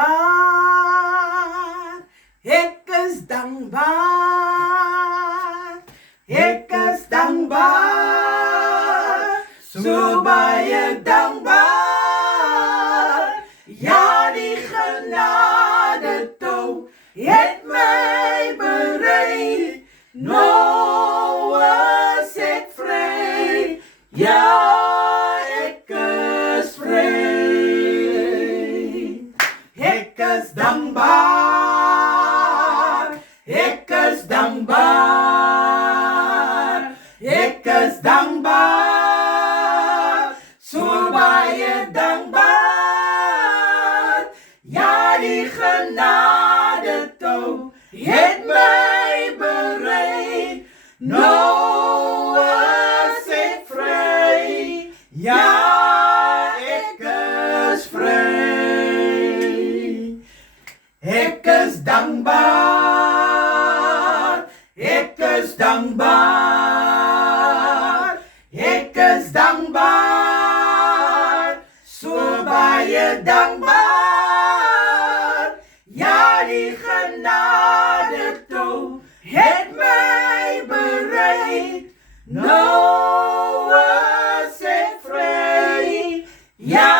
dankbaar. Ik is dankbaar. Ik is dankbaar. Zo baie dankbaar. Ja, die genade touw het mij bereid. Nou is ik vrij. Ja, ik is vrij. Ik is dankbaar. Ik is dankbaar. Ik is dankbaar. Zo baie dankbaar. Ja, die genade touw het mij bereid. Nou is ik vrij. Ja, ik is vrij. Ik is dankbaar. Ik is dankbaar. Ik is dankbaar. Zo baie dankbaar. Ja, die genade touw het mij bereid. Nou is ik vrij. Ja.